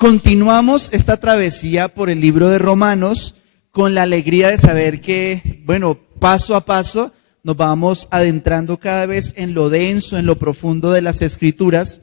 Continuamos esta travesía por el libro de Romanos con la alegría de saber que, paso a paso nos vamos adentrando cada vez en lo denso, en lo profundo de las Escrituras.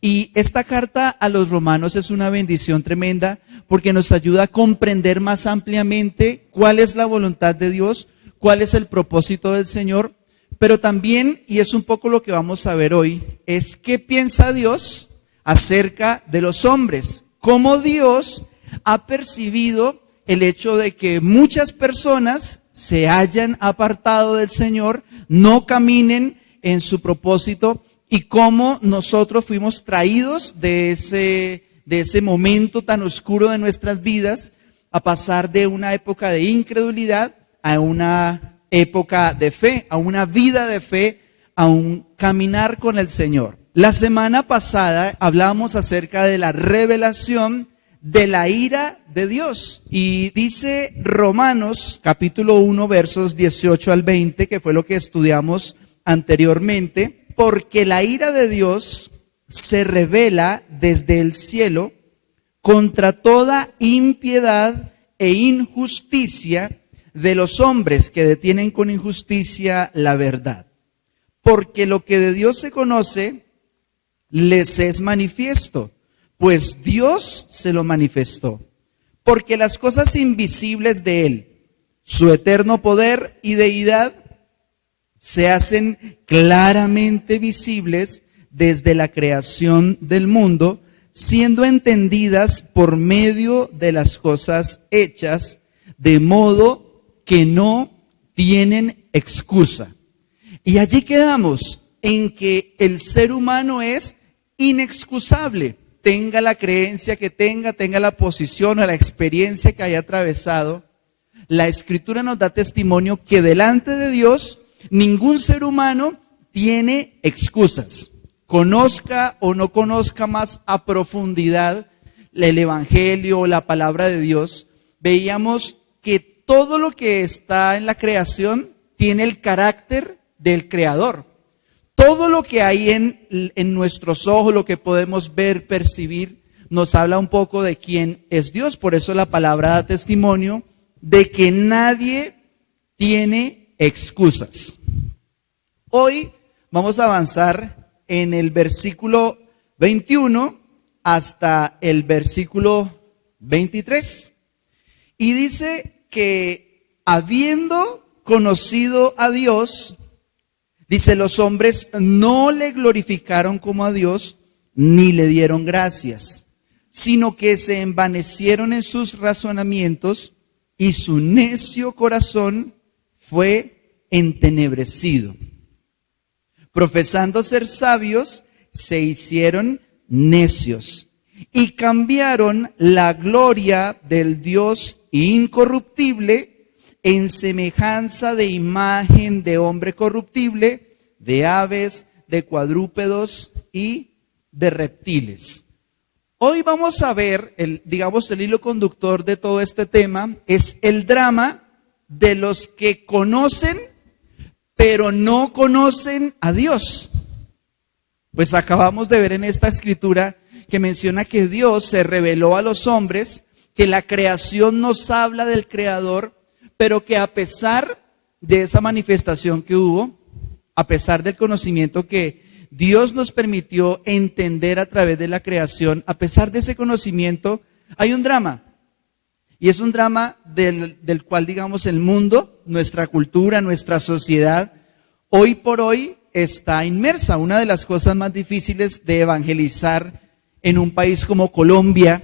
Y esta carta a los romanos es una bendición tremenda porque nos ayuda a comprender más ampliamente cuál es la voluntad de Dios, cuál es el propósito del Señor, pero también, y es un poco lo que vamos a ver hoy, es qué piensa Dios acerca de los hombres, cómo Dios ha percibido el hecho de que muchas personas se hayan apartado del Señor, no caminen en su propósito, y cómo nosotros fuimos traídos de ese momento tan oscuro de nuestras vidas a pasar de una época de incredulidad a una época de fe, a una vida de fe, a un caminar con el Señor. La semana pasada hablábamos acerca de la revelación de la ira de Dios. Y dice Romanos capítulo 1 versos 18 al 20, que fue lo que estudiamos anteriormente. Porque la ira de Dios se revela desde el cielo contra toda impiedad e injusticia de los hombres que detienen con injusticia la verdad. Porque lo que de Dios se conoce les es manifiesto, pues Dios se lo manifestó. Porque las cosas invisibles de Él, su eterno poder y deidad, se hacen claramente visibles desde la creación del mundo, siendo entendidas por medio de las cosas hechas, de modo que no tienen excusa. Y allí quedamos en que el ser humano es inexcusable, tenga la creencia que tenga la posición o la experiencia que haya atravesado. La Escritura nos da testimonio que delante de Dios ningún ser humano tiene excusas. Conozca o no conozca más a profundidad el Evangelio o la palabra de Dios, veíamos que todo lo que está en la creación tiene el carácter del Creador. Todo lo que hay en nuestros ojos, lo que podemos ver, percibir, nos habla un poco de quién es Dios. Por eso la palabra da testimonio de que nadie tiene excusas. Hoy vamos a avanzar en el versículo 21 hasta el versículo 23. Y dice que habiendo conocido a Dios, dice, los hombres no le glorificaron como a Dios, ni le dieron gracias, sino que se envanecieron en sus razonamientos y su necio corazón fue entenebrecido. Profesando ser sabios, se hicieron necios y cambiaron la gloria del Dios incorruptible en semejanza de imagen de hombre corruptible, de aves, de cuadrúpedos y de reptiles. Hoy vamos a ver, el hilo conductor de todo este tema es el drama de los que conocen, pero no conocen a Dios. Pues acabamos de ver en esta escritura que menciona que Dios se reveló a los hombres, que la creación nos habla del Creador, pero que a pesar de esa manifestación que hubo, a pesar del conocimiento que Dios nos permitió entender a través de la creación, a pesar de ese conocimiento, hay un drama. Y es un drama del cual, el mundo, nuestra cultura, nuestra sociedad, hoy por hoy está inmersa. Una de las cosas más difíciles de evangelizar en un país como Colombia,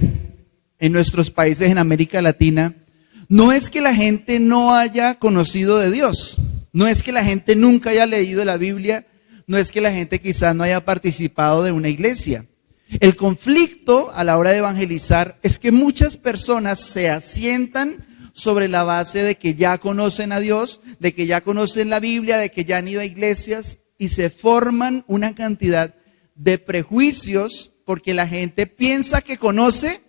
en nuestros países en América Latina, no es que la gente no haya conocido de Dios, no es que la gente nunca haya leído la Biblia, no es que la gente quizás no haya participado de una iglesia. El conflicto a la hora de evangelizar es que muchas personas se asientan sobre la base de que ya conocen a Dios, de que ya conocen la Biblia, de que ya han ido a iglesias y se forman una cantidad de prejuicios porque la gente piensa que conoce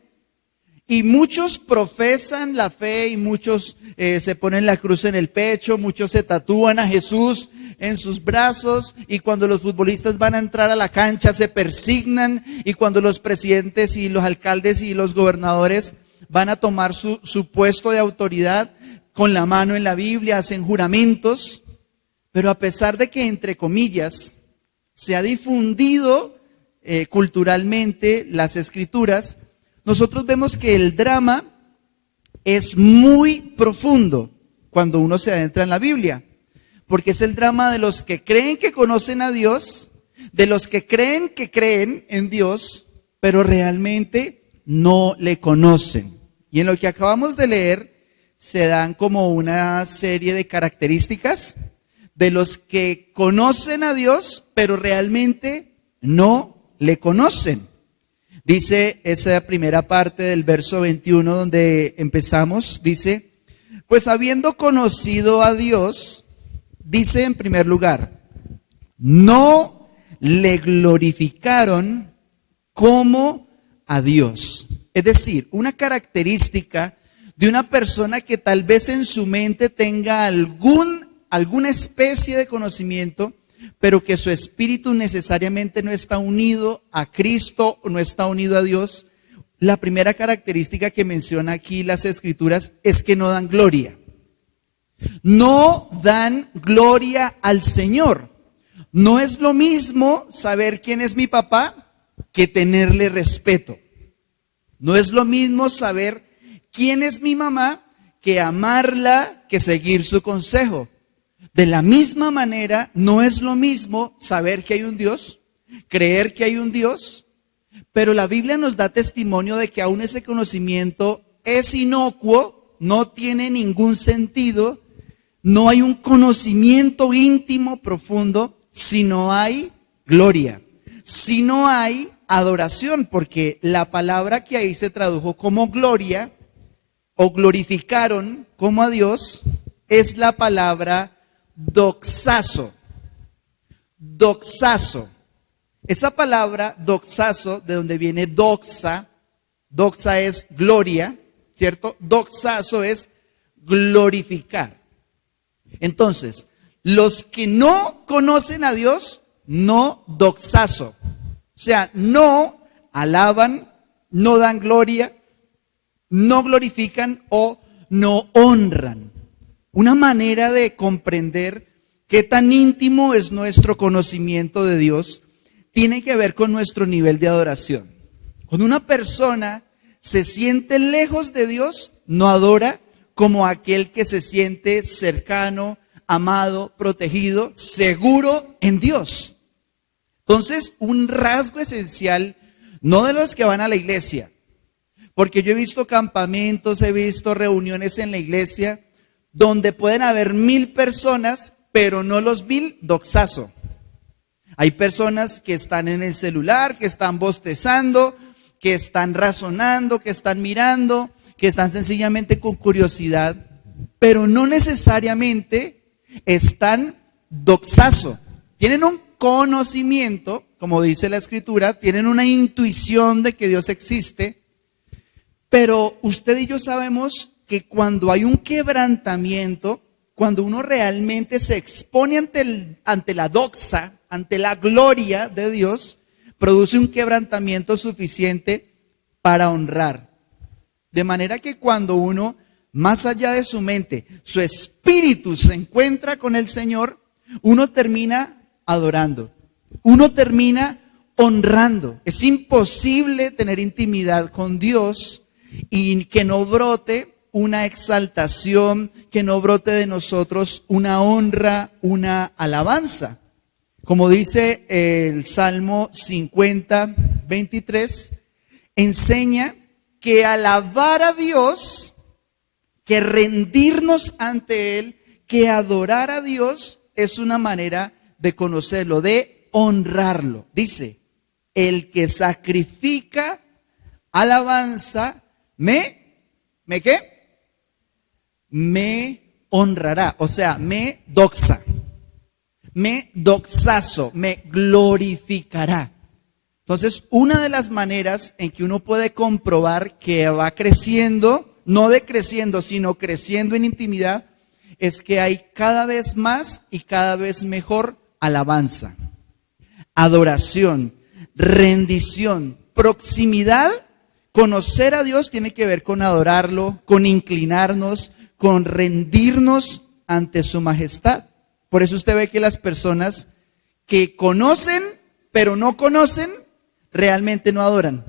y muchos profesan la fe y muchos se ponen la cruz en el pecho, muchos se tatúan a Jesús en sus brazos, y cuando los futbolistas van a entrar a la cancha se persignan, y cuando los presidentes y los alcaldes y los gobernadores van a tomar su puesto de autoridad, con la mano en la Biblia hacen juramentos. Pero a pesar de que, entre comillas, se ha difundido culturalmente las escrituras, nosotros vemos que el drama es muy profundo cuando uno se adentra en la Biblia, porque es el drama de los que creen que conocen a Dios, de los que creen en Dios, pero realmente no le conocen. Y en lo que acabamos de leer se dan como una serie de características de los que conocen a Dios, pero realmente no le conocen. Dice esa primera parte del verso 21 donde empezamos, dice, pues habiendo conocido a Dios, dice en primer lugar, no le glorificaron como a Dios. Es decir, una característica de una persona que tal vez en su mente tenga alguna especie de conocimiento, pero que su espíritu necesariamente no está unido a Cristo, no está unido a Dios. La primera característica que menciona aquí las escrituras es que no dan gloria. No dan gloria al Señor. No es lo mismo saber quién es mi papá que tenerle respeto. No es lo mismo saber quién es mi mamá que amarla, que seguir su consejo. De la misma manera, no es lo mismo saber que hay un Dios, creer que hay un Dios, pero la Biblia nos da testimonio de que aún ese conocimiento es inocuo, no tiene ningún sentido, no hay un conocimiento íntimo, profundo, si no hay gloria, si no hay adoración, porque la palabra que ahí se tradujo como gloria o glorificaron como a Dios es la palabra doxazo. Doxazo. Esa palabra doxazo, de donde viene doxa, doxa es gloria, ¿cierto? Doxazo es glorificar. Entonces, los que no conocen a Dios, no doxazo. O sea, no alaban, no dan gloria, no glorifican o no honran. Una manera de comprender qué tan íntimo es nuestro conocimiento de Dios tiene que ver con nuestro nivel de adoración. Cuando una persona se siente lejos de Dios, no adora como aquel que se siente cercano, amado, protegido, seguro en Dios. Entonces, un rasgo esencial, no de los que van a la iglesia, porque yo he visto campamentos, he visto reuniones en la iglesia donde pueden haber 1000 personas, pero no los 1000 doxazo. Hay personas que están en el celular, que están bostezando, que están razonando, que están mirando, que están sencillamente con curiosidad, pero no necesariamente están doxazo. Tienen un conocimiento, como dice la escritura, tienen una intuición de que Dios existe, pero usted y yo sabemos que cuando hay un quebrantamiento, cuando uno realmente se expone ante la doxa, ante la gloria de Dios, produce un quebrantamiento suficiente para honrar. De manera que cuando uno, más allá de su mente, su espíritu se encuentra con el Señor, uno termina adorando, uno termina honrando. Es imposible tener intimidad con Dios y que no brote una exaltación, que no brote de nosotros una honra, una alabanza. Como dice el Salmo 50, 23, enseña que alabar a Dios, que rendirnos ante Él, que adorar a Dios es una manera de conocerlo, de honrarlo. Dice, el que sacrifica alabanza, ¿me qué? Me honrará, o sea, me doxa, me doxazo, me glorificará. Entonces, una de las maneras en que uno puede comprobar que va creciendo, no decreciendo, sino creciendo en intimidad, es que hay cada vez más y cada vez mejor alabanza, adoración, rendición, proximidad. Conocer a Dios tiene que ver con adorarlo, con inclinarnos, con rendirnos ante su majestad. Por eso usted ve que las personas que conocen pero no conocen, realmente no adoran.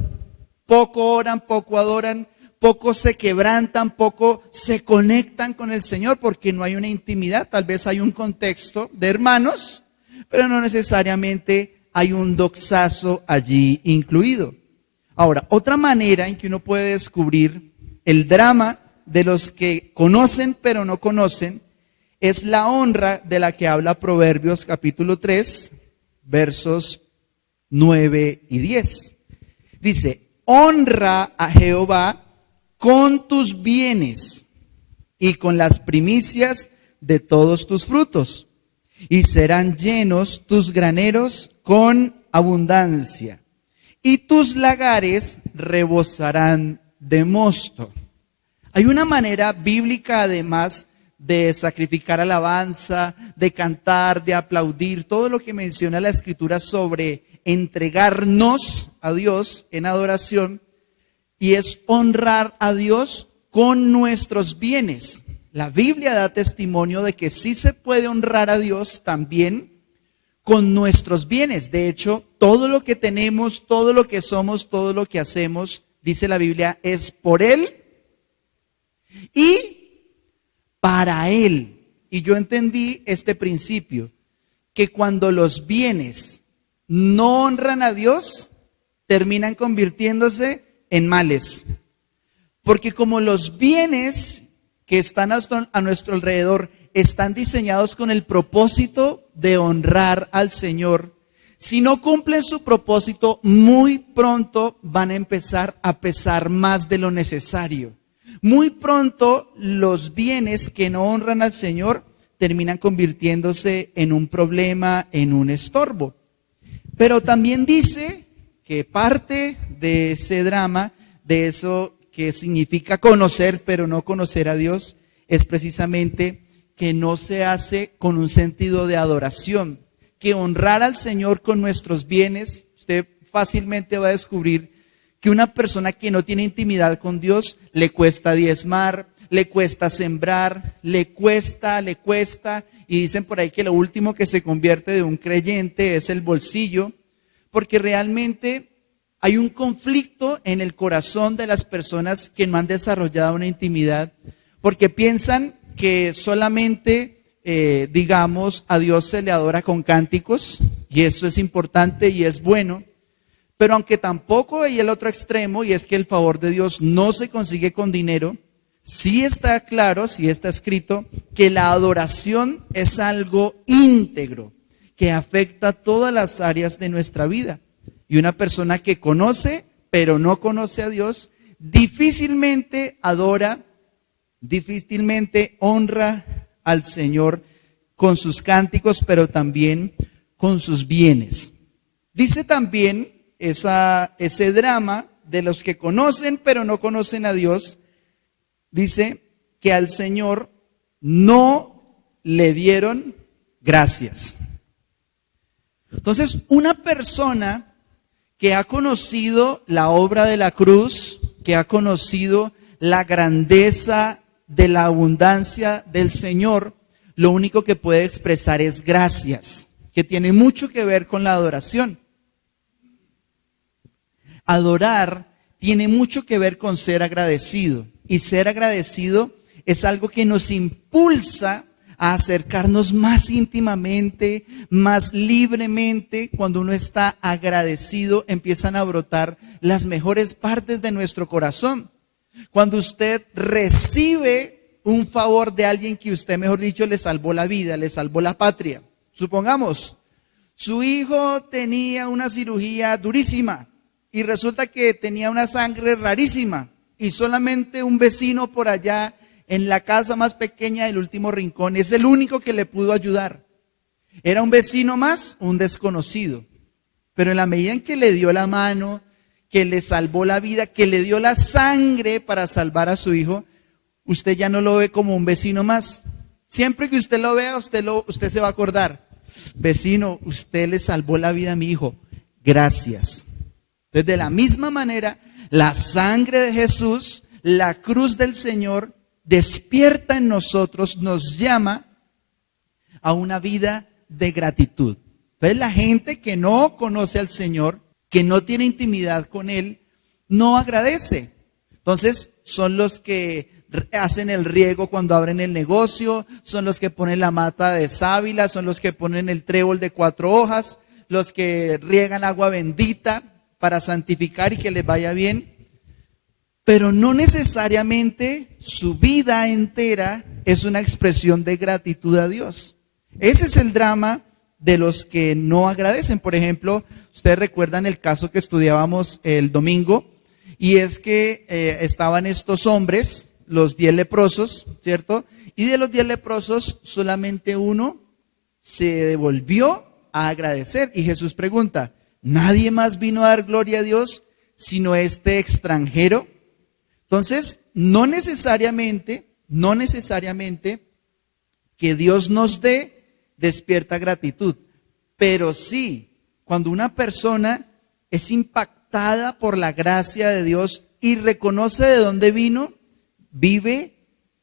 Poco oran, poco adoran, poco se quebrantan, poco se conectan con el Señor porque no hay una intimidad. Tal vez hay un contexto de hermanos, pero no necesariamente hay un doxazo allí incluido. Ahora, otra manera en que uno puede descubrir el drama de los que conocen pero no conocen es la honra de la que habla Proverbios capítulo 3, versos 9 y 10. Dice: honra a Jehová con tus bienes y con las primicias de todos tus frutos, y serán llenos tus graneros con abundancia, y tus lagares rebosarán de mosto. Hay una manera bíblica, además, de sacrificar alabanza, de cantar, de aplaudir, todo lo que menciona la Escritura sobre entregarnos a Dios en adoración, y es honrar a Dios con nuestros bienes. La Biblia da testimonio de que sí se puede honrar a Dios también con nuestros bienes. De hecho, todo lo que tenemos, todo lo que somos, todo lo que hacemos, dice la Biblia, es por Él y para Él. Y yo entendí este principio, que cuando los bienes no honran a Dios, terminan convirtiéndose en males. Porque como los bienes que están a nuestro alrededor están diseñados con el propósito de honrar al Señor, si no cumplen su propósito, muy pronto van a empezar a pesar más de lo necesario. Muy pronto los bienes que no honran al Señor terminan convirtiéndose en un problema, en un estorbo. Pero también dice que parte de ese drama, de eso que significa conocer pero no conocer a Dios, es precisamente que no se hace con un sentido de adoración. Que honrar al Señor con nuestros bienes, usted fácilmente va a descubrir que una persona que no tiene intimidad con Dios le cuesta diezmar, le cuesta sembrar, le cuesta, y dicen por ahí que lo último que se convierte de un creyente es el bolsillo, porque realmente hay un conflicto en el corazón de las personas que no han desarrollado una intimidad, porque piensan que solamente, digamos, a Dios se le adora con cánticos, y eso es importante y es bueno. Pero aunque tampoco hay el otro extremo, y es que el favor de Dios no se consigue con dinero, sí está claro, sí está escrito, que la adoración es algo íntegro, que afecta todas las áreas de nuestra vida. Y una persona que conoce, pero no conoce a Dios, difícilmente adora, difícilmente honra al Señor con sus cánticos, pero también con sus bienes. Dice también ese drama de los que conocen pero no conocen a Dios, dice que al Señor no le dieron gracias. Entonces, una persona que ha conocido la obra de la cruz, que ha conocido la grandeza de la abundancia del Señor, lo único que puede expresar es gracias, que tiene mucho que ver con la adoración. Adorar tiene mucho que ver con ser agradecido, y ser agradecido es algo que nos impulsa a acercarnos más íntimamente, más libremente. Cuando uno está agradecido, empiezan a brotar las mejores partes de nuestro corazón. Cuando usted recibe un favor de alguien que usted, mejor dicho, le salvó la vida, le salvó la patria. Supongamos, su hijo tenía una cirugía durísima y resulta que tenía una sangre rarísima y solamente un vecino por allá en la casa más pequeña del último rincón es el único que le pudo ayudar. Era un vecino más, un desconocido. Pero en la medida en que le dio la mano, que le salvó la vida, que le dio la sangre para salvar a su hijo, usted ya no lo ve como un vecino más. Siempre que usted lo vea, usted se va a acordar. Vecino, usted le salvó la vida a mi hijo. Gracias. Entonces, de la misma manera, la sangre de Jesús, la cruz del Señor, despierta en nosotros, nos llama a una vida de gratitud. Entonces, la gente que no conoce al Señor, que no tiene intimidad con Él, no agradece. Entonces, son los que hacen el riego cuando abren el negocio, son los que ponen la mata de sábila, son los que ponen el trébol de 4 hojas, los que riegan agua bendita para santificar y que les vaya bien. Pero no necesariamente su vida entera es una expresión de gratitud a Dios. Ese es el drama de los que no agradecen. Por ejemplo, ustedes recuerdan el caso que estudiábamos el domingo, y es que estaban estos hombres, los 10 leprosos, ¿cierto? Y de los 10 leprosos, solamente uno se devolvió a agradecer. Y Jesús pregunta, ¿nadie más vino a dar gloria a Dios sino este extranjero? Entonces, no necesariamente que Dios nos dé despierta gratitud, pero sí, cuando una persona es impactada por la gracia de Dios y reconoce de dónde vino, vive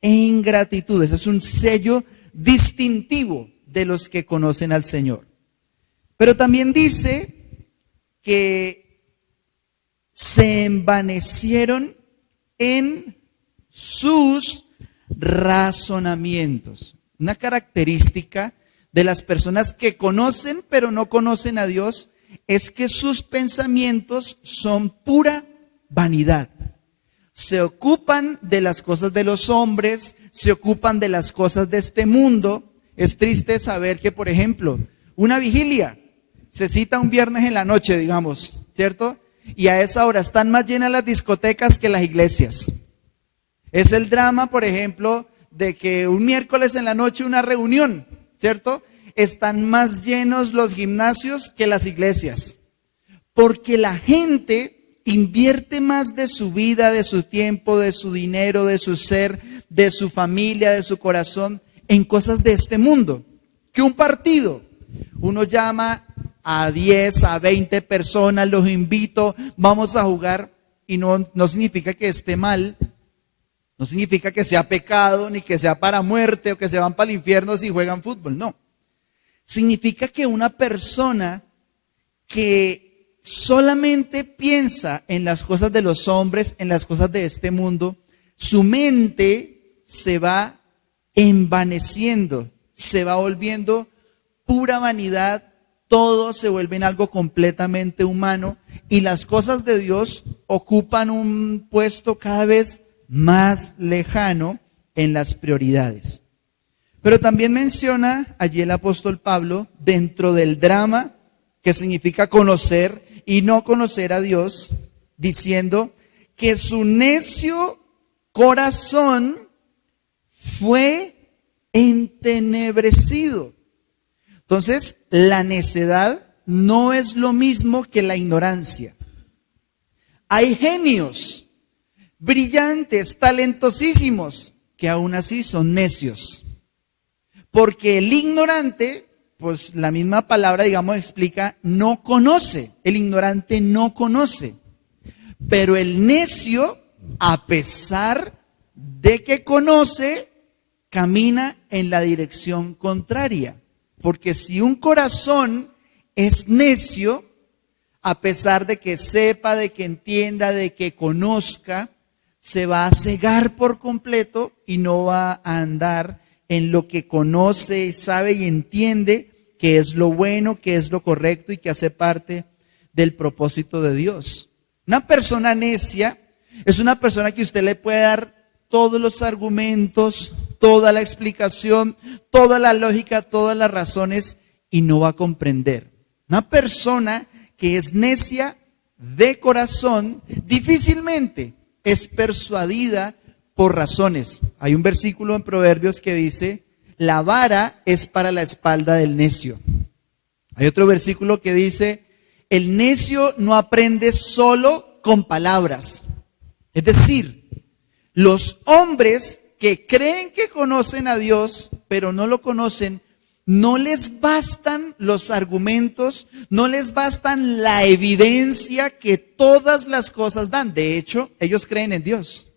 en gratitud. Eso es un sello distintivo de los que conocen al Señor. Pero también dice que se envanecieron en sus razonamientos. Una característica de las personas que conocen pero no conocen a Dios es que sus pensamientos son pura vanidad. Se ocupan de las cosas de los hombres, se ocupan de las cosas de este mundo. Es triste saber que, por ejemplo, una vigilia se cita un viernes en la noche, digamos, ¿cierto? Y a esa hora están más llenas las discotecas que las iglesias. Es el drama, por ejemplo, de que un miércoles en la noche una reunión, ¿cierto? Están más llenos los gimnasios que las iglesias. Porque la gente invierte más de su vida, de su tiempo, de su dinero, de su ser, de su familia, de su corazón, en cosas de este mundo, que un partido. Uno llama a 10, a 20 personas, los invito, vamos a jugar, y no significa que esté mal, no significa que sea pecado, ni que sea para muerte, o que se van para el infierno si juegan fútbol, no. Significa que una persona que solamente piensa en las cosas de los hombres, en las cosas de este mundo, su mente se va envaneciendo, se va volviendo pura vanidad, todo se vuelve en algo completamente humano y las cosas de Dios ocupan un puesto cada vez más lejano en las prioridades. Pero también menciona allí el apóstol Pablo, dentro del drama que significa conocer y no conocer a Dios, diciendo que su necio corazón fue entenebrecido. Entonces, la necedad no es lo mismo que la ignorancia. Hay genios, brillantes, talentosísimos, que aún así son necios. Porque el ignorante, pues la misma palabra, digamos, explica, no conoce. El ignorante no conoce. Pero el necio, a pesar de que conoce, camina en la dirección contraria. Porque si un corazón es necio, a pesar de que sepa, de que entienda, de que conozca, se va a cegar por completo y no va a andar en lo que conoce, sabe y entiende que es lo bueno, que es lo correcto y que hace parte del propósito de Dios. Una persona necia es una persona que usted le puede dar todos los argumentos, toda la explicación, toda la lógica, todas las razones y no va a comprender. Una persona que es necia de corazón difícilmente es persuadida por razones. Hay un versículo en Proverbios que dice, la vara es para la espalda del necio. Hay otro versículo que dice, el necio no aprende solo con palabras. Es decir, los hombres que creen que conocen a Dios, pero no lo conocen, no les bastan los argumentos, no les bastan la evidencia que todas las cosas dan. De hecho, ellos creen en Dios.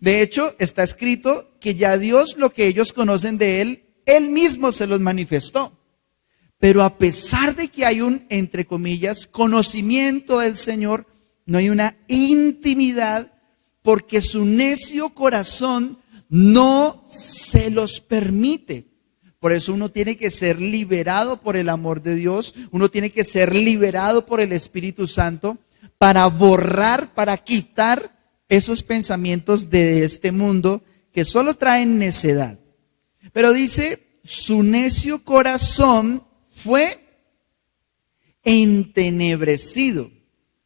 De hecho, está escrito que ya Dios, lo que ellos conocen de Él mismo se los manifestó. Pero a pesar de que hay un, entre comillas, conocimiento del Señor, no hay una intimidad porque su necio corazón no se los permite. Por eso uno tiene que ser liberado por el amor de Dios, uno tiene que ser liberado por el Espíritu Santo para borrar, para quitar esos pensamientos de este mundo que solo traen necedad. Pero dice, su necio corazón fue entenebrecido.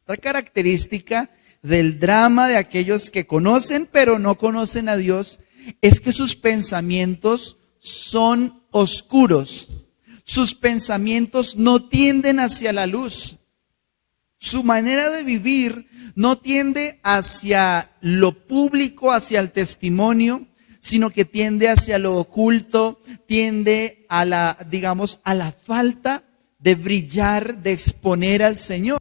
Otra característica del drama de aquellos que conocen pero no conocen a Dios es que sus pensamientos son oscuros. Sus pensamientos no tienden hacia la luz. Su manera de vivir no tiende hacia lo público, hacia el testimonio, sino que tiende hacia lo oculto, tiende a la, digamos, a la falta de brillar, de exponer al Señor.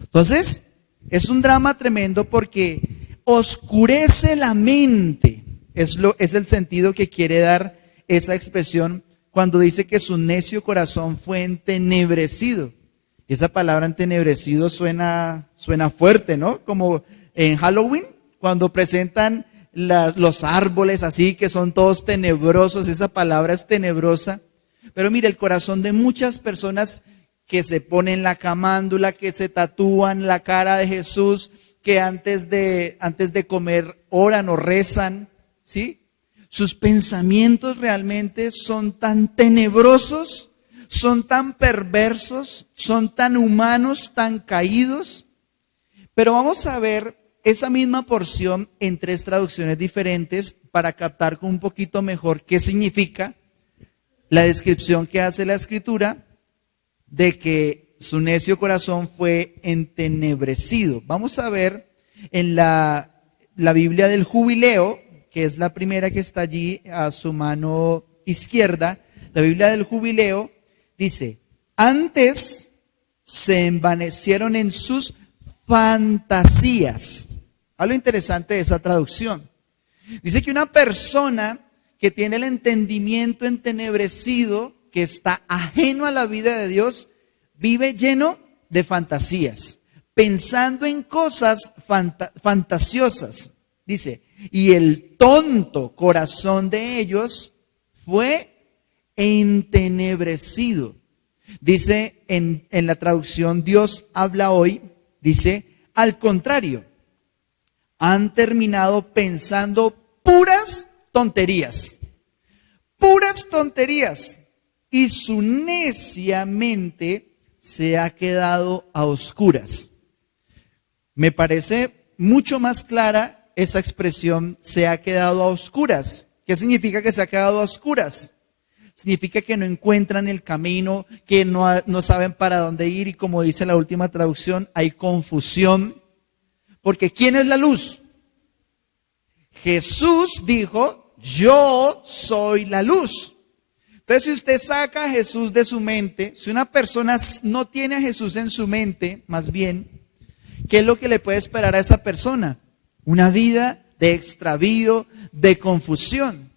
Entonces, es un drama tremendo porque oscurece la mente. Es el sentido que quiere dar esa expresión cuando dice que su necio corazón fue entenebrecido. Esa palabra entenebrecido suena fuerte, ¿no? Como en Halloween, cuando presentan los árboles así que son todos tenebrosos, esa palabra es tenebrosa. Pero mire, el corazón de muchas personas que se ponen la camándula, que se tatúan la cara de Jesús, que antes de comer oran o rezan, ¿sí? Sus pensamientos realmente son tan tenebrosos, son tan perversos, son tan humanos, tan caídos. Pero vamos a ver esa misma porción en 3 traducciones diferentes para captar con un poquito mejor qué significa la descripción que hace la Escritura de que su necio corazón fue entenebrecido. Vamos a ver en la Biblia del Jubileo, que es la primera que está allí a su mano izquierda. La Biblia del Jubileo dice, antes se envanecieron en sus fantasías. Algo interesante de esa traducción. Dice que una persona que tiene el entendimiento entenebrecido, que está ajeno a la vida de Dios, vive lleno de fantasías, pensando en cosas fantasiosas. Dice, y el tonto corazón de ellos fue entenebrecido. Dice en la traducción Dios habla hoy, dice, al contrario, han terminado pensando puras tonterías, y su necia mente se ha quedado a oscuras. Me parece mucho más clara esa expresión, se ha quedado a oscuras. ¿Qué significa que se ha quedado a oscuras? Significa que no encuentran el camino, que no saben para dónde ir, y como dice la última traducción, hay confusión. Porque ¿quién es la luz? Jesús dijo, yo soy la luz. Entonces, si usted saca a Jesús de su mente, si una persona no tiene a Jesús en su mente, más bien, ¿qué es lo que le puede esperar a esa persona? Una vida de extravío, de confusión.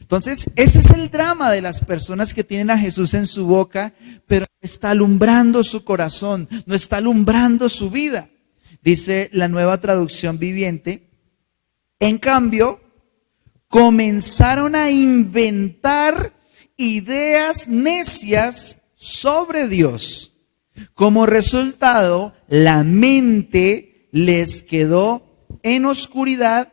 Entonces, ese es el drama de las personas que tienen a Jesús en su boca, pero no está alumbrando su corazón, no está alumbrando su vida. Dice la Nueva Traducción Viviente, en cambio, comenzaron a inventar ideas necias sobre Dios. Como resultado, la mente les quedó en oscuridad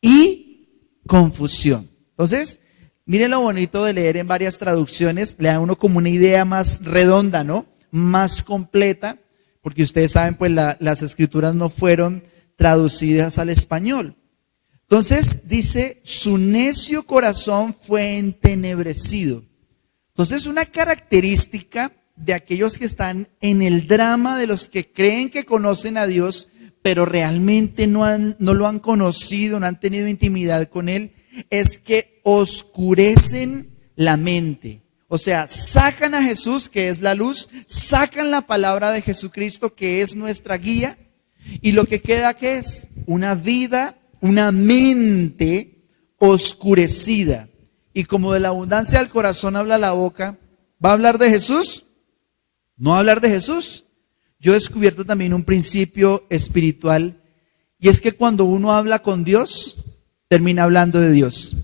y confusión. Entonces, miren lo bonito de leer en varias traducciones, le da a uno como una idea más redonda, ¿no? Más completa, porque ustedes saben, pues las escrituras no fueron traducidas al español. Entonces dice, su necio corazón fue entenebrecido. Entonces, una característica de aquellos que están en el drama, de los que creen que conocen a Dios, pero realmente no lo han conocido, no han tenido intimidad con Él, es que oscurecen la mente. O sea, sacan a Jesús, que es la luz, sacan la palabra de Jesucristo, que es nuestra guía, y lo que queda, ¿qué es? Una vida, una mente oscurecida. Y como de la abundancia del corazón habla la boca, ¿va a hablar de Jesús? No va a hablar de Jesús. Yo he descubierto también un principio espiritual, y es que cuando uno habla con Dios, termina hablando de Dios.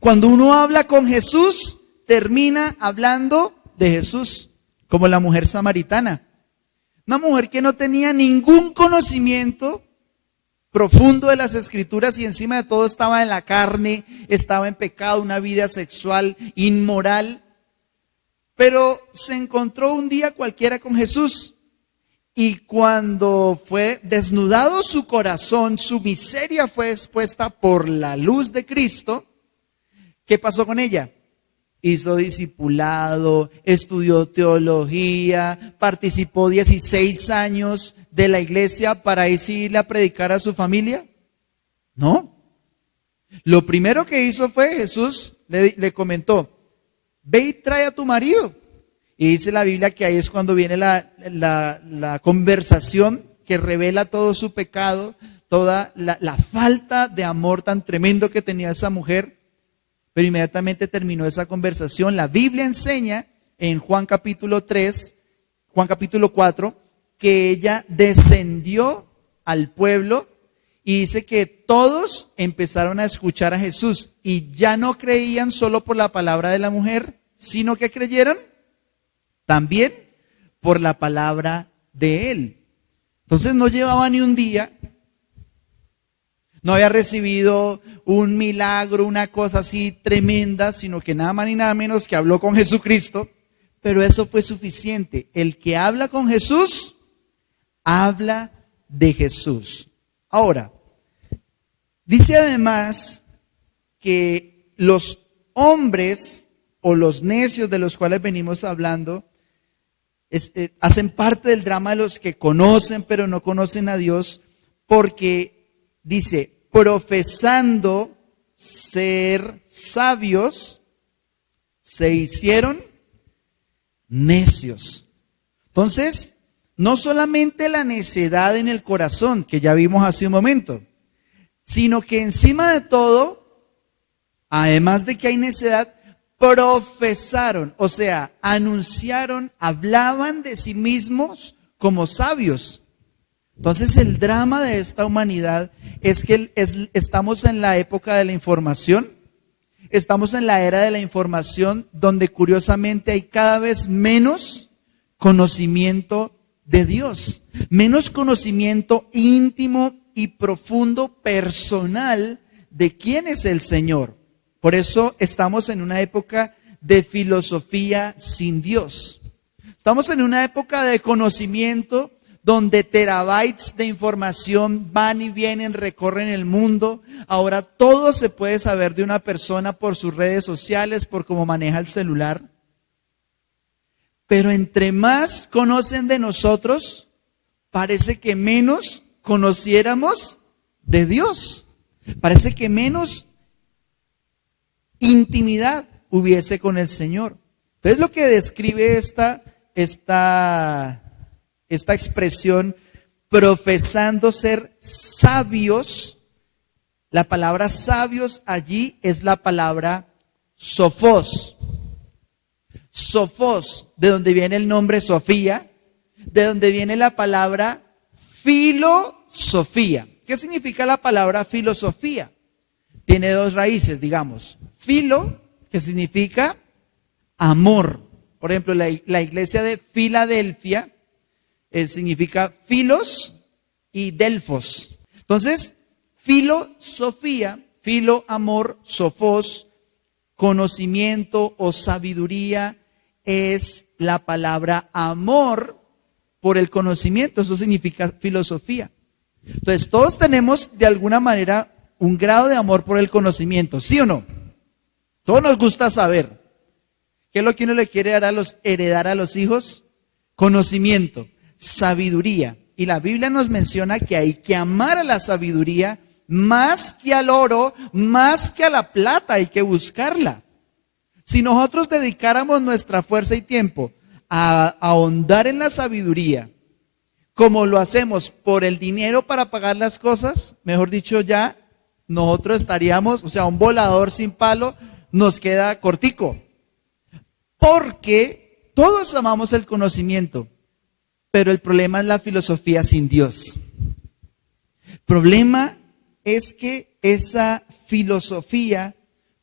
Cuando uno habla con Jesús, termina hablando de Jesús, como la mujer samaritana. Una mujer que no tenía ningún conocimiento profundo de las Escrituras y encima de todo estaba en la carne, estaba en pecado, una vida sexual inmoral. Pero se encontró un día cualquiera con Jesús. Y cuando fue desnudado su corazón, su miseria fue expuesta por la luz de Cristo. ¿Qué pasó con ella? Hizo discipulado, estudió teología, participó 16 años de la iglesia para irle a predicar a su familia. No. Lo primero que hizo fue, Jesús le comentó, ve y trae a tu marido. Y dice la Biblia que ahí es cuando viene la conversación que revela todo su pecado, toda la falta de amor tan tremendo que tenía esa mujer. Pero inmediatamente terminó esa conversación. La Biblia enseña en Juan capítulo 4, que ella descendió al pueblo y dice que todos empezaron a escuchar a Jesús y ya no creían solo por la palabra de la mujer, sino que creyeron también por la palabra de él. Entonces no llevaba ni un día, no había recibido un milagro, una cosa así tremenda, sino que nada más ni nada menos que habló con Jesucristo, pero eso fue suficiente. El que habla con Jesús, habla de Jesús. Ahora, dice además que los hombres o los necios de los cuales venimos hablando, hacen parte del drama de los que conocen pero no conocen a Dios, porque dice, profesando ser sabios, se hicieron necios. Entonces, no solamente la necedad en el corazón, que ya vimos hace un momento, sino que encima de todo, además de que hay necedad, profesaron, o sea, anunciaron, hablaban de sí mismos como sabios. Entonces el drama de esta humanidad es que estamos en la época de la información, estamos en la era de la información donde curiosamente hay cada vez menos conocimiento de Dios, menos conocimiento íntimo y profundo, personal de quién es el Señor. Por eso estamos en una época de filosofía sin Dios. Estamos en una época de conocimiento donde terabytes de información van y vienen, recorren el mundo. Ahora todo se puede saber de una persona por sus redes sociales, por cómo maneja el celular. Pero entre más conocen de nosotros, parece que menos conociéramos de Dios. Parece que menos intimidad hubiese con el Señor. Entonces lo que describe esta expresión, profesando ser sabios, la palabra sabios allí es la palabra sofos. Sofos, de donde viene el nombre Sofía, de donde viene la palabra filosofía. ¿Qué significa la palabra filosofía? Tiene dos raíces, digamos. Filo, que significa amor. Por ejemplo, la iglesia de Filadelfia significa filos y delfos. Entonces, filosofía, filo, amor, sofos, conocimiento o sabiduría, es la palabra amor por el conocimiento. Eso significa filosofía. Entonces, todos tenemos de alguna manera un grado de amor por el conocimiento, ¿sí o no? Todos nos gusta saber. ¿Qué es lo que uno le quiere heredar a los hijos? Conocimiento, sabiduría. Y la Biblia nos menciona que hay que amar a la sabiduría más que al oro, más que a la plata, hay que buscarla. Si nosotros dedicáramos nuestra fuerza y tiempo a ahondar en la sabiduría, como lo hacemos por el dinero para pagar las cosas, mejor dicho, ya nosotros estaríamos, o sea, un volador sin palo nos queda cortico. Porque todos amamos el conocimiento, pero el problema es la filosofía sin Dios. El problema es que esa filosofía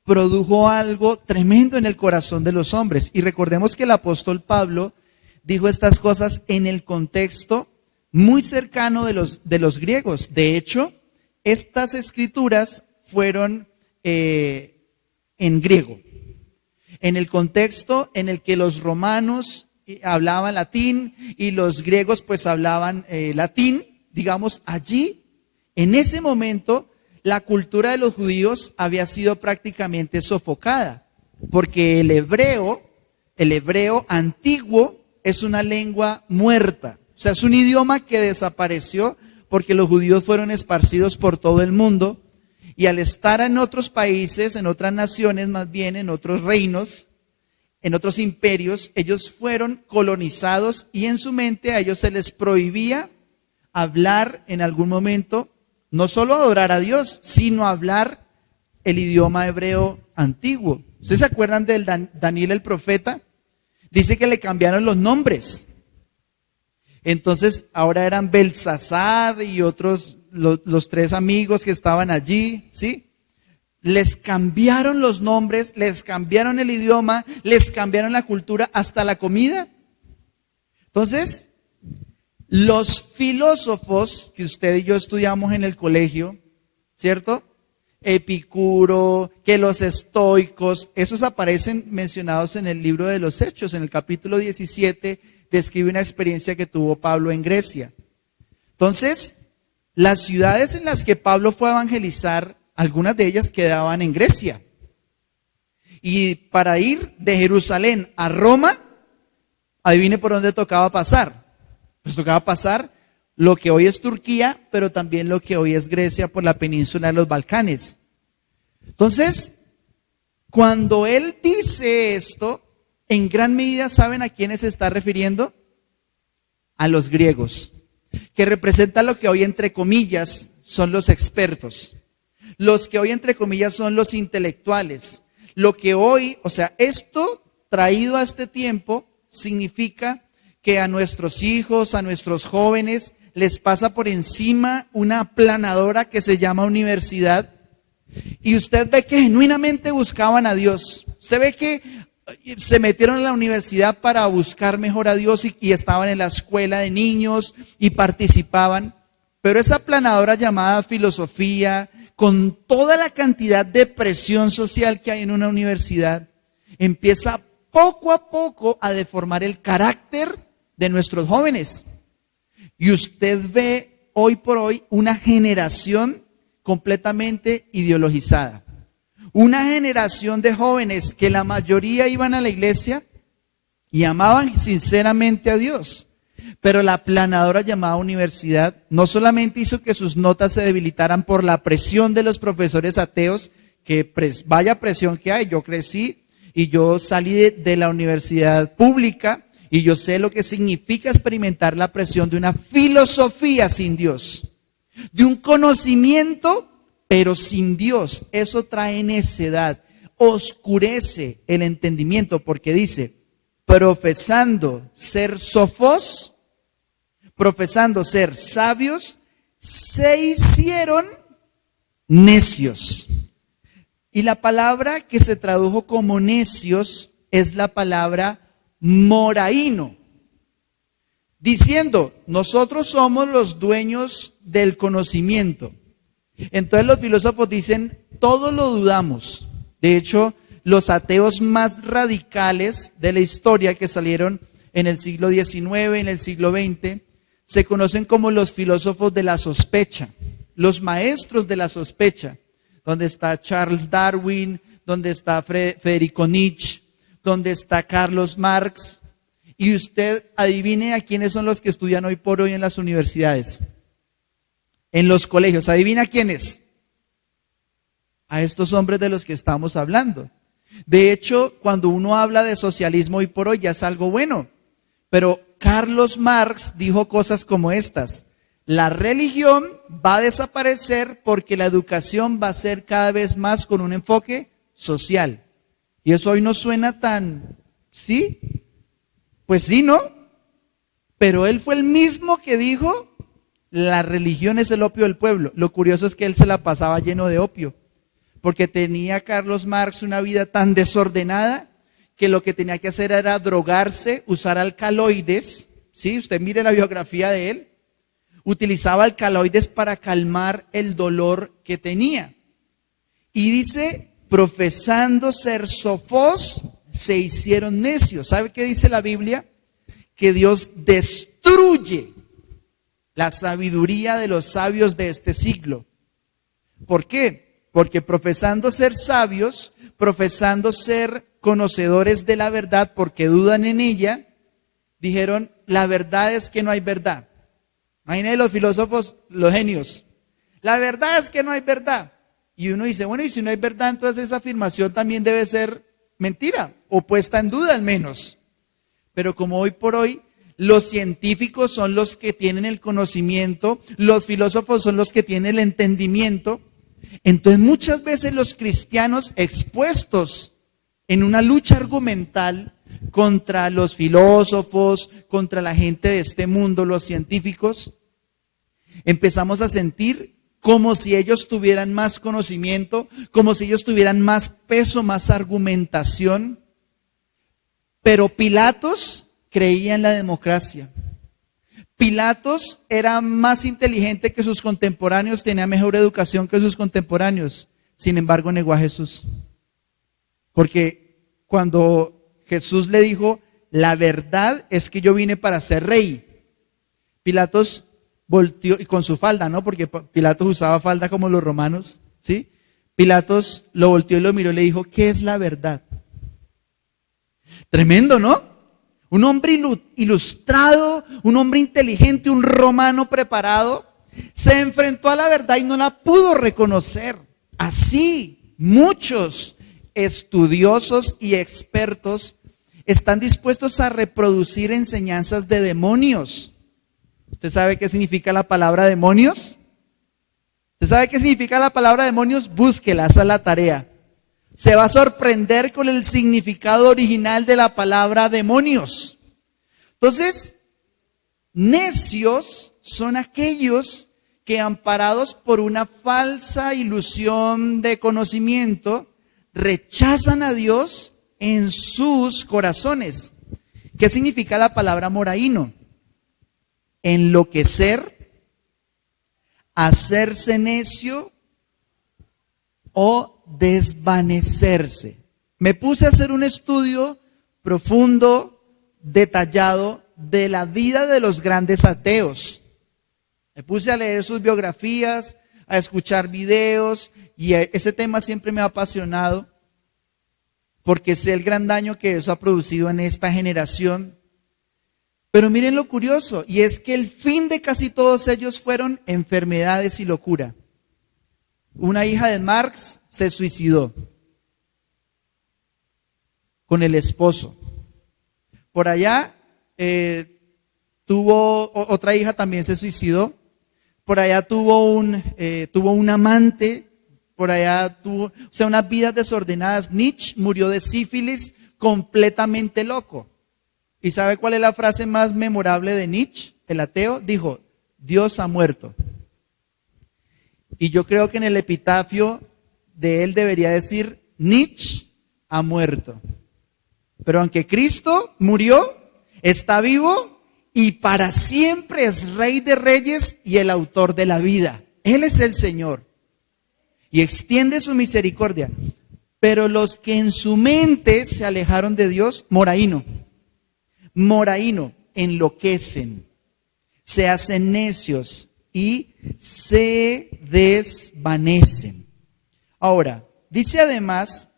produjo algo tremendo en el corazón de los hombres. Y recordemos que el apóstol Pablo dijo estas cosas en el contexto muy cercano de los griegos. De hecho, estas escrituras fueron en griego. En el contexto en el que los romanos hablaban latín y los griegos pues hablaban latín, digamos, allí, en ese momento, la cultura de los judíos había sido prácticamente sofocada, porque el hebreo antiguo es una lengua muerta. O sea, es un idioma que desapareció porque los judíos fueron esparcidos por todo el mundo y al estar en otros países, en otras naciones más bien, en otros reinos, en otros imperios, ellos fueron colonizados y en su mente a ellos se les prohibía hablar en algún momento, no solo adorar a Dios, sino hablar el idioma hebreo antiguo. ¿Ustedes se acuerdan del Daniel el profeta? Dice que le cambiaron los nombres. Entonces ahora eran Belsasar y otros, los tres amigos que estaban allí, ¿sí? Les cambiaron los nombres, les cambiaron el idioma, les cambiaron la cultura, hasta la comida. Entonces, los filósofos que usted y yo estudiamos en el colegio, ¿cierto? Epicuro, que los estoicos, esos aparecen mencionados en el libro de los Hechos, en el capítulo 17, describe una experiencia que tuvo Pablo en Grecia. Entonces, las ciudades en las que Pablo fue a evangelizar, algunas de ellas quedaban en Grecia. Y para ir de Jerusalén a Roma, adivine por dónde tocaba pasar. Pues tocaba pasar lo que hoy es Turquía, pero también lo que hoy es Grecia por la península de los Balcanes. Entonces, cuando él dice esto, en gran medida, ¿saben a quiénes se está refiriendo? A los griegos, que representan lo que hoy entre comillas son los expertos, los que hoy entre comillas son los intelectuales, lo que hoy, o sea, esto traído a este tiempo significa que a nuestros hijos, a nuestros jóvenes, les pasa por encima una aplanadora que se llama universidad y usted ve que genuinamente buscaban a Dios. Usted ve que se metieron en la universidad para buscar mejor a Dios y estaban en la escuela de niños y participaban. Pero esa aplanadora llamada filosofía, con toda la cantidad de presión social que hay en una universidad, empieza poco a poco a deformar el carácter de nuestros jóvenes. Y usted ve hoy por hoy una generación completamente ideologizada. Una generación de jóvenes que la mayoría iban a la iglesia y amaban sinceramente a Dios. Pero la aplanadora llamada universidad no solamente hizo que sus notas se debilitaran por la presión de los profesores ateos, que vaya presión que hay. Yo crecí y yo salí de la universidad pública y yo sé lo que significa experimentar la presión de una filosofía sin Dios, de un conocimiento pero sin Dios. Eso trae necedad, oscurece el entendimiento, porque dice, profesando ser sofos, profesando ser sabios, se hicieron necios. Y la palabra que se tradujo como necios es la palabra moraíno, diciendo, nosotros somos los dueños del conocimiento. Entonces los filósofos dicen, todo lo dudamos. De hecho, los ateos más radicales de la historia que salieron en el siglo XIX, en el siglo XX, se conocen como los filósofos de la sospecha, los maestros de la sospecha, donde está Charles Darwin, donde está Federico Nietzsche, donde está Carlos Marx. Y usted adivine a quiénes son los que estudian hoy por hoy en las universidades, en los colegios. ¿Adivina quiénes? a estos hombres de los que estamos hablando. De hecho, cuando uno habla de socialismo hoy por hoy ya es algo bueno, pero Carlos Marx dijo cosas como estas: la religión va a desaparecer porque la educación va a ser cada vez más con un enfoque social. Y eso hoy no suena tan, ¿sí? Pues sí, ¿no? Pero él fue el mismo que dijo, la religión es el opio del pueblo. Lo curioso es que él se la pasaba lleno de opio, porque tenía Carlos Marx una vida tan desordenada que lo que tenía que hacer era drogarse, usar alcaloides. ¿Sí? Usted mire la biografía de él. Utilizaba alcaloides para calmar el dolor que tenía. Y dice, profesando ser sofos, se hicieron necios. ¿Sabe qué dice la Biblia? Que Dios destruye la sabiduría de los sabios de este siglo. ¿Por qué? Porque profesando ser sabios, profesando ser conocedores de la verdad, porque dudan en ella, dijeron, la verdad es que no hay verdad. Imagínense los filósofos, los genios. La verdad es que no hay verdad. Y uno dice, bueno, y si no hay verdad, entonces esa afirmación también debe ser mentira, o puesta en duda al menos. Pero como hoy por hoy los científicos son los que tienen el conocimiento, los filósofos son los que tienen el entendimiento, entonces muchas veces los cristianos expuestos en una lucha argumental contra los filósofos, contra la gente de este mundo, los científicos, empezamos a sentir como si ellos tuvieran más conocimiento, como si ellos tuvieran más peso, más argumentación. Pero Pilatos creía en la democracia. Pilatos era más inteligente que sus contemporáneos, tenía mejor educación que sus contemporáneos. Sin embargo, negó a Jesús. Porque cuando Jesús le dijo, la verdad es que yo vine para ser rey, Pilatos volteó, y con su falda, ¿no? Porque Pilatos usaba falda como los romanos, ¿sí? Pilatos lo volteó y lo miró y le dijo, ¿qué es la verdad? Tremendo, ¿no? Un hombre ilustrado, un hombre inteligente, un romano preparado, se enfrentó a la verdad y no la pudo reconocer. Así, muchos estudiosos y expertos están dispuestos a reproducir enseñanzas de demonios. ¿Usted sabe qué significa la palabra demonios? ¿Usted sabe qué significa la palabra demonios? Búsquela, esa es la tarea. Se va a sorprender con el significado original de la palabra demonios. Entonces, necios son aquellos que, amparados por una falsa ilusión de conocimiento, rechazan a Dios en sus corazones. ¿Qué significa la palabra moraíno? Enloquecer, hacerse necio o desvanecerse. Me puse a hacer un estudio profundo, detallado de la vida de los grandes ateos. Me puse a leer sus biografías, a escuchar videos, y ese tema siempre me ha apasionado porque sé el gran daño que eso ha producido en esta generación. Pero miren lo curioso, y es que el fin de casi todos ellos fueron enfermedades y locura. Una hija de Marx se suicidó con el esposo. Por allá tuvo otra hija, también se suicidó. Por allá tuvo un amante. Por allá tuvo, o sea, unas vidas desordenadas. Nietzsche murió de sífilis completamente loco. ¿Y sabe cuál es la frase más memorable de Nietzsche, el ateo? Dijo, Dios ha muerto. Y yo creo que en el epitafio de él debería decir, Nietzsche ha muerto. Pero aunque Cristo murió, está vivo y para siempre es Rey de Reyes y el autor de la vida. Él es el Señor y extiende su misericordia. Pero los que en su mente se alejaron de Dios, moraíno, enloquecen, se hacen necios y se desvanecen. Ahora, dice además,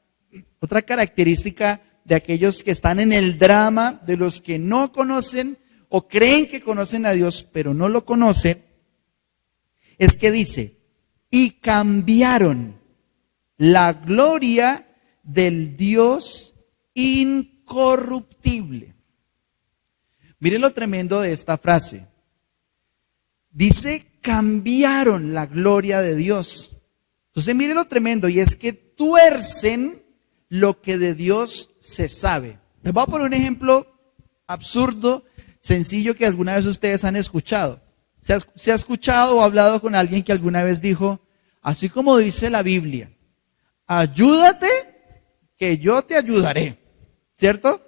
otra característica de aquellos que están en el drama, de los que no conocen o creen que conocen a Dios, pero no lo conocen, es que dice, y cambiaron la gloria del Dios incorruptible. Miren lo tremendo de esta frase. Dice, cambiaron la gloria de Dios. Entonces miren lo tremendo, y es que tuercen lo que de Dios se sabe. Les voy a poner un ejemplo absurdo, sencillo, que alguna vez ustedes han escuchado. ¿Se ha escuchado o hablado con alguien que alguna vez dijo, así como dice la Biblia, ayúdate que yo te ayudaré? ¿Cierto?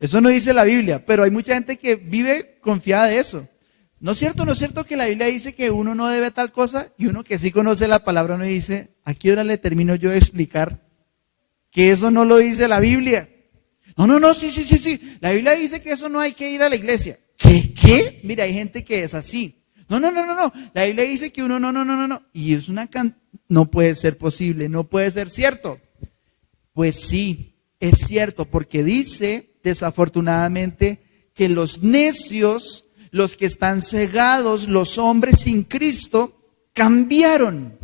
Eso no dice la Biblia, pero hay mucha gente que vive confiada de eso. ¿No es cierto que la Biblia dice que uno no debe tal cosa? Y uno que sí conoce la palabra, uno dice, ¿a qué hora le termino yo de explicar que eso no lo dice la Biblia? No, sí. La Biblia dice que eso no hay que ir a la iglesia. ¿Qué? Mira, hay gente que es así. No. La Biblia dice que uno no. Y es no puede ser posible, no puede ser cierto. Pues sí, es cierto, porque dice, desafortunadamente, que los necios, los que están cegados, los hombres sin Cristo, cambiaron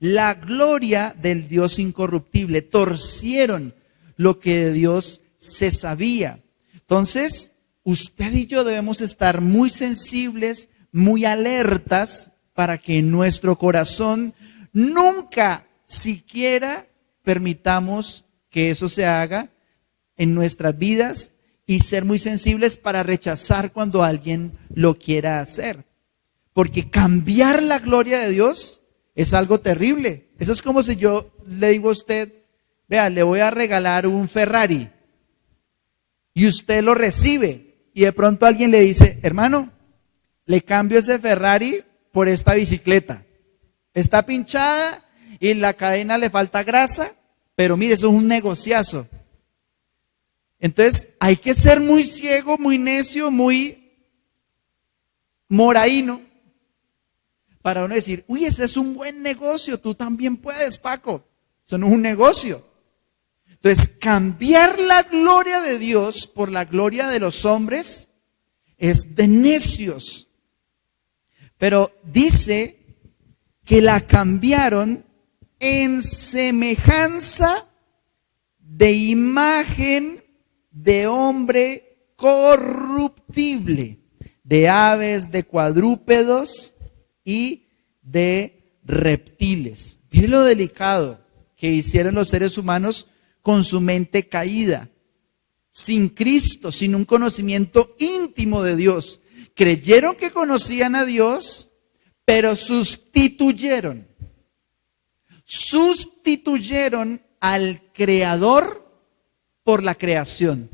la gloria del Dios incorruptible, torcieron lo que de Dios se sabía. Entonces, usted y yo debemos estar muy sensibles, muy alertas, para que en nuestro corazón nunca siquiera permitamos que eso se haga en nuestras vidas, y ser muy sensibles para rechazar cuando alguien lo quiera hacer. Porque cambiar la gloria de Dios es algo terrible. Eso es como si yo le digo a usted, vea, le voy a regalar un Ferrari, y usted lo recibe, y de pronto alguien le dice, hermano, le cambio ese Ferrari por esta bicicleta. Está pinchada y en la cadena le falta grasa, pero mire, eso es un negociazo. Entonces hay que ser muy ciego, muy necio, muy moraíno para uno decir, uy, ese es un buen negocio, tú también puedes, Paco. Eso no es un negocio. Entonces, cambiar la gloria de Dios por la gloria de los hombres es de necios. Pero dice que la cambiaron en semejanza de imagen de hombre corruptible, de aves, de cuadrúpedos y de reptiles. Mire lo delicado que hicieron los seres humanos con su mente caída, sin Cristo, sin un conocimiento íntimo de Dios. Creyeron que conocían a Dios, pero sustituyeron al Creador por la creación.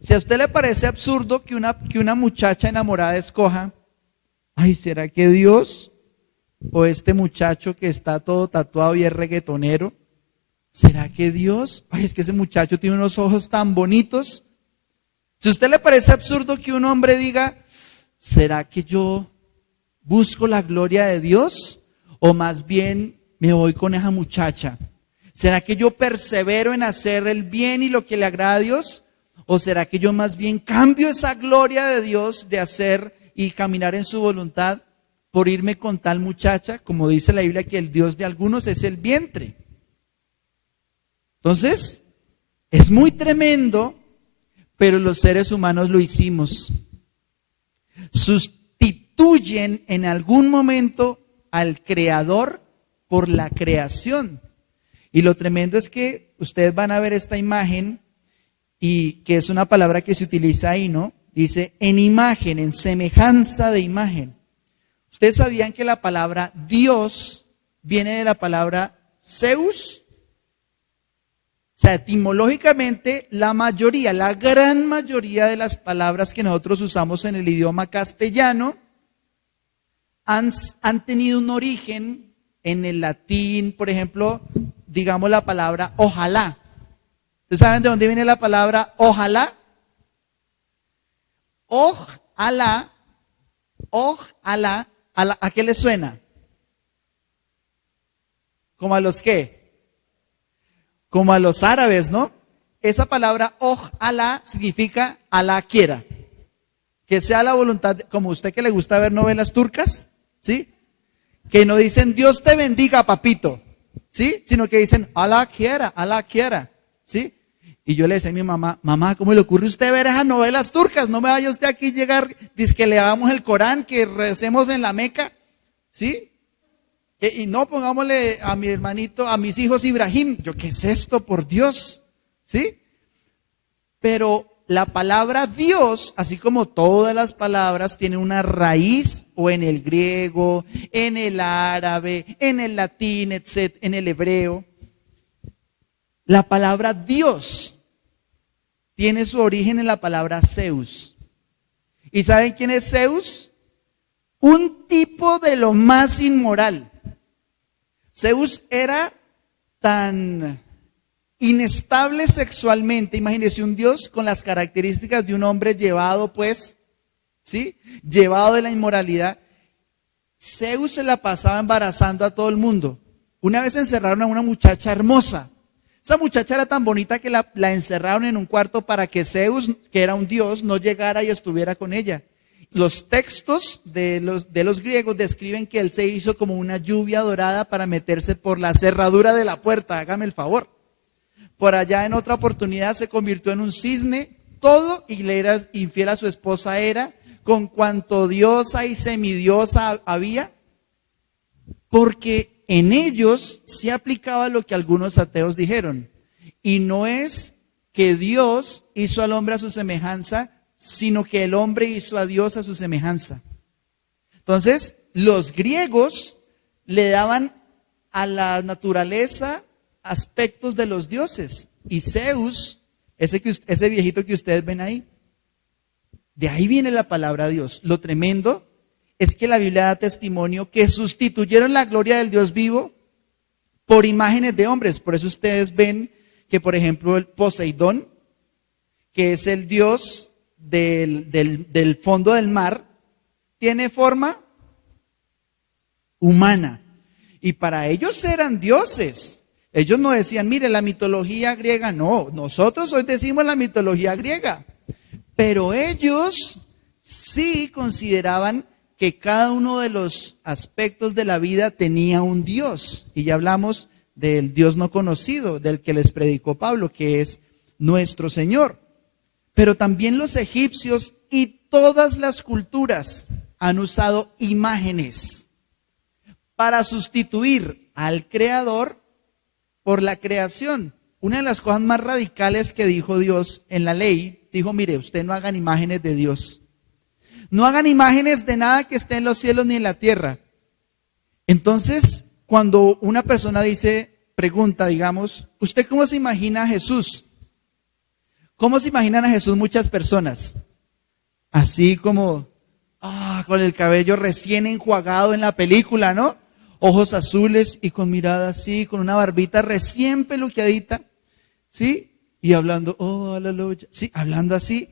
Si a usted le parece absurdo que una muchacha enamorada escoja, ay, ¿será que Dios o este muchacho que está todo tatuado y es reggaetonero? ¿Será que Dios? Ay, es que ese muchacho tiene unos ojos tan bonitos. Si a usted le parece absurdo que un hombre diga, ¿será que yo busco la gloria de Dios? O más bien me voy con esa muchacha. ¿Será que yo persevero en hacer el bien y lo que le agrada a Dios? ¿O será que yo más bien cambio esa gloria de Dios de hacer y caminar en su voluntad por irme con tal muchacha? Como dice la Biblia, que el Dios de algunos es el vientre. Entonces, es muy tremendo, pero los seres humanos lo hicimos. Sustituyen en algún momento al Creador por la creación. Y lo tremendo es que ustedes van a ver esta imagen, y que es una palabra que se utiliza ahí, ¿no? Dice, en imagen, en semejanza de imagen. ¿Ustedes sabían que la palabra Dios viene de la palabra Zeus? O sea, etimológicamente, la gran mayoría de las palabras que nosotros usamos en el idioma castellano han tenido un origen en el latín. Por ejemplo, digamos la palabra ojalá. ¿Ustedes saben de dónde viene la palabra ojalá? Ojalá, ¿a qué le suena? ¿Como a los qué? Como a los árabes, ¿no? Esa palabra ojalá significa Alá quiera. Que sea la voluntad, como usted que le gusta ver novelas turcas, ¿sí? Que no dicen Dios te bendiga, papito. ¿sí? Sino que dicen, Alá quiera, ¿sí? Y yo le decía a mi mamá, mamá, ¿cómo le ocurre a usted ver esas novelas turcas? No me vaya usted aquí a llegar, dice que leamos el Corán, que recemos en la Meca, ¿sí? Y no pongámosle a mi hermanito, a mis hijos Ibrahim. Yo, ¿qué es esto, por Dios? ¿Sí? Pero la palabra Dios, así como todas las palabras, tiene una raíz o en el griego, en el árabe, en el latín, etc., en el hebreo. La palabra Dios tiene su origen en la palabra Zeus. ¿Y saben quién es Zeus? Un tipo de lo más inmoral. Zeus era tan inestable sexualmente. Imagínense un Dios con las características de un hombre llevado, pues, ¿sí? Llevado de la inmoralidad. Zeus se la pasaba embarazando a todo el mundo. Una vez encerraron a una muchacha hermosa. Esa muchacha era tan bonita que la encerraron en un cuarto para que Zeus, que era un dios, no llegara y estuviera con ella. Los textos de los griegos describen que él se hizo como una lluvia dorada para meterse por la cerradura de la puerta, hágame el favor. Por allá en otra oportunidad se convirtió en un cisne, todo, y le era infiel a su esposa Hera, con cuanto diosa y semidiosa había, porque en ellos se aplicaba lo que algunos ateos dijeron, y no es que Dios hizo al hombre a su semejanza, sino que el hombre hizo a Dios a su semejanza. Entonces, los griegos le daban a la naturaleza aspectos de los dioses. Y Zeus, ese viejito que ustedes ven ahí, de ahí viene la palabra Dios. Lo tremendo es que la Biblia da testimonio que sustituyeron la gloria del Dios vivo por imágenes de hombres. Por eso ustedes ven que, por ejemplo, el Poseidón, que es el dios del fondo del mar, tiene forma humana. Y para ellos eran dioses. Ellos no decían, mire, la mitología griega, no. Nosotros hoy decimos la mitología griega. Pero ellos sí consideraban que cada uno de los aspectos de la vida tenía un Dios. Y ya hablamos del Dios no conocido, del que les predicó Pablo, que es nuestro Señor. Pero también los egipcios y todas las culturas han usado imágenes para sustituir al Creador por la creación. Una de las cosas más radicales que dijo Dios en la ley, dijo, mire, usted no hagan imágenes de Dios. No hagan imágenes de nada que esté en los cielos ni en la tierra. Entonces, cuando una persona pregunta, digamos, ¿usted cómo se imagina a Jesús? ¿Cómo se imaginan a Jesús muchas personas? Así como, con el cabello recién enjuagado en la película, ¿no? Ojos azules y con mirada así, con una barbita recién peluqueadita, ¿sí? Y hablando, aleluya, sí, hablando así.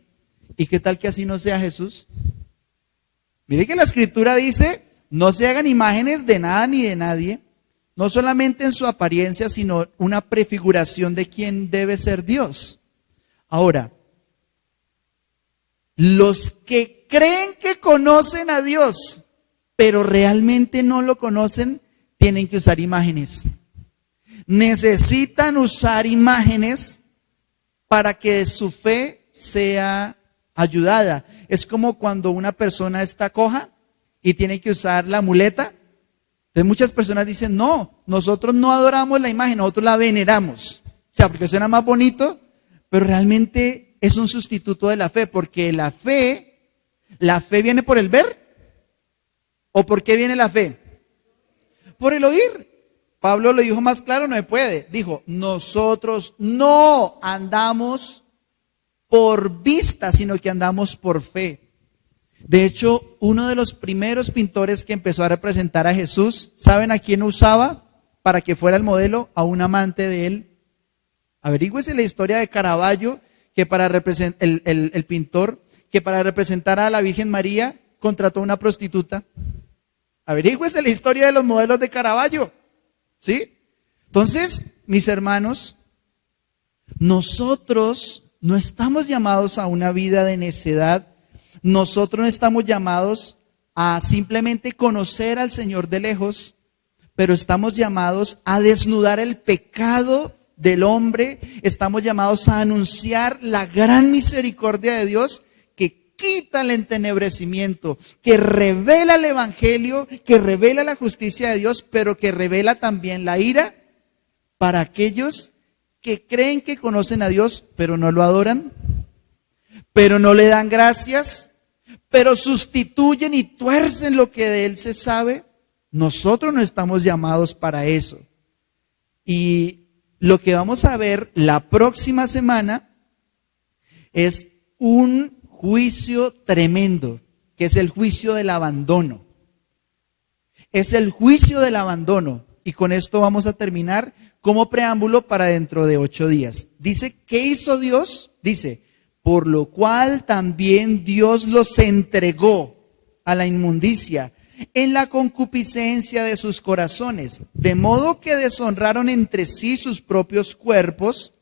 ¿Y qué tal que así no sea Jesús? Mire que la Escritura dice, no se hagan imágenes de nada ni de nadie, no solamente en su apariencia, sino una prefiguración de quién debe ser Dios. Ahora, los que creen que conocen a Dios, pero realmente no lo conocen, tienen que usar imágenes. Necesitan usar imágenes para que su fe sea ayudada. Es como cuando una persona está coja y tiene que usar la muleta. Entonces muchas personas dicen, no, nosotros no adoramos la imagen, nosotros la veneramos. O sea, porque suena más bonito, pero realmente es un sustituto de la fe, porque la fe viene por el ver. ¿O por qué viene la fe? Por el oír. Pablo lo dijo más claro, no se puede. Dijo, nosotros no andamos por vista, sino que andamos por fe. De hecho, uno de los primeros pintores que empezó a representar a Jesús, ¿saben a quién usaba para que fuera el modelo? A un amante de él. Averígüese la historia de Caravaggio, que para representar, el pintor, que para representar a la Virgen María contrató a una prostituta. Averígüese la historia de los modelos de Caravaggio, ¿sí? Entonces, mis hermanos, nosotros no estamos llamados a una vida de necedad. Nosotros no estamos llamados a simplemente conocer al Señor de lejos, pero estamos llamados a desnudar el pecado del hombre, estamos llamados a anunciar la gran misericordia de Dios que quita el entenebrecimiento, que revela el evangelio, que revela la justicia de Dios, pero que revela también la ira para aquellos que creen que conocen a Dios, pero no lo adoran, pero no le dan gracias, pero sustituyen y tuercen lo que de Él se sabe. Nosotros no estamos llamados para eso. Y lo que vamos a ver la próxima semana es un juicio tremendo, que es el juicio del abandono. Es el juicio del abandono. Y con esto vamos a terminar como preámbulo para dentro de 8 días. Dice, ¿qué hizo Dios? Dice, por lo cual también Dios los entregó a la inmundicia en la concupiscencia de sus corazones, de modo que deshonraron entre sí sus propios cuerpos,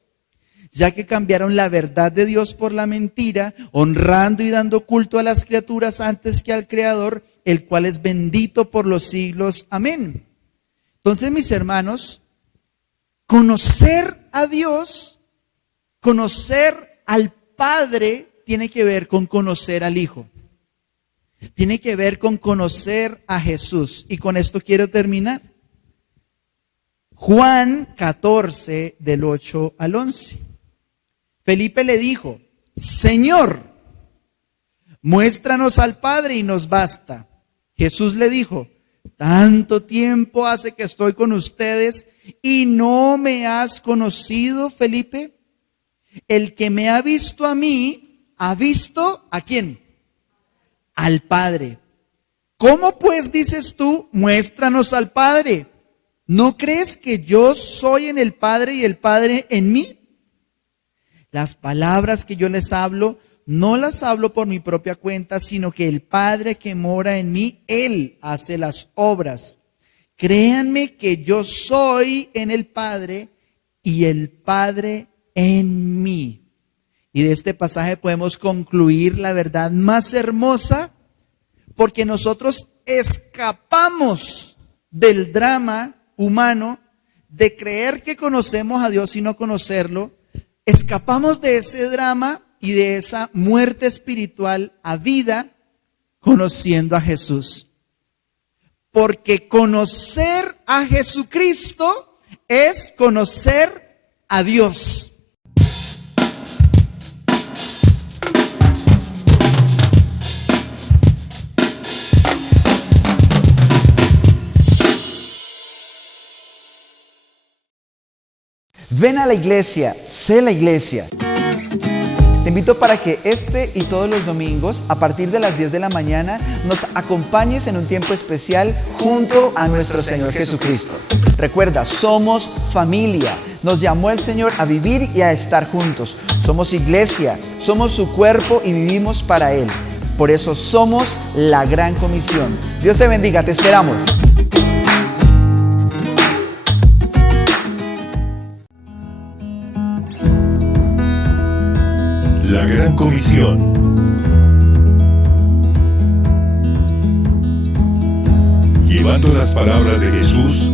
ya que cambiaron la verdad de Dios por la mentira, honrando y dando culto a las criaturas antes que al Creador, el cual es bendito por los siglos. Amén. Entonces, mis hermanos, conocer a Dios, conocer al Padre, tiene que ver con conocer al Hijo. Tiene que ver con conocer a Jesús. Y con esto quiero terminar. Juan 14, del 8 al 11. Felipe le dijo, Señor, muéstranos al Padre y nos basta. Jesús le dijo, tanto tiempo hace que estoy con ustedes y no me has conocido, Felipe. El que me ha visto a mí, ¿ha visto a quién? Al Padre. ¿Cómo pues dices tú, muéstranos al Padre? ¿No crees que yo soy en el Padre y el Padre en mí? Las palabras que yo les hablo, no las hablo por mi propia cuenta, sino que el Padre que mora en mí, Él hace las obras. Créanme que yo soy en el Padre y el Padre en mí. Y de este pasaje podemos concluir la verdad más hermosa, porque nosotros escapamos del drama humano de creer que conocemos a Dios y no conocerlo. Escapamos de ese drama y de esa muerte espiritual a vida conociendo a Jesús. Porque conocer a Jesucristo es conocer a Dios. Ven a la iglesia, sé la iglesia. Te invito para que este y todos los domingos, a partir de las 10 de la mañana, nos acompañes en un tiempo especial junto a nuestro Señor Jesucristo. Recuerda, somos familia. Nos llamó el Señor a vivir y a estar juntos. Somos iglesia, somos su cuerpo y vivimos para Él. Por eso somos la gran comisión. Dios te bendiga, te esperamos. La Gran Comisión. Llevando las palabras de Jesús